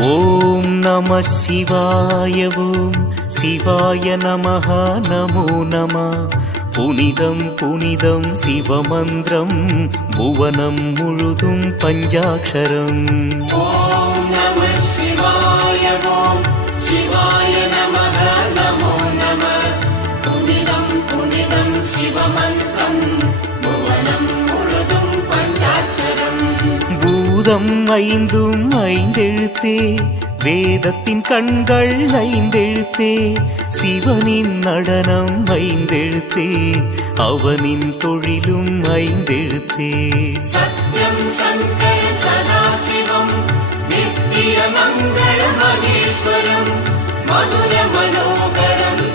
ஓம் நம சிவாய ஓம் சிவாய நமஹ நமோ நம. புனிதம் புனிதம் சிவமந்திரம் புவனம் முழுதும் பஞ்சாட்சரம். ஓம் நம சிவாய ஓம் சிவாய நமஹ நமோ நம. புனிதம் புனிதம் சிவமந்திரம் புவனம் முழுதும் பஞ்சாட்சரம். பூதம் ஐந்தும் ஐந்தெழுத்தே, வேதத்தின் கண்கள் ஐந்தெழுத்தே, சிவனின் நடனம் ஐந்தெழுத்தே, அவனின் தொழிலும் ஐந்தெழுத்தே. சத்யம் சங்கர சதாசிவம் நித்திய மங்கள மகேஸ்வரம் மதுர மனோகரம்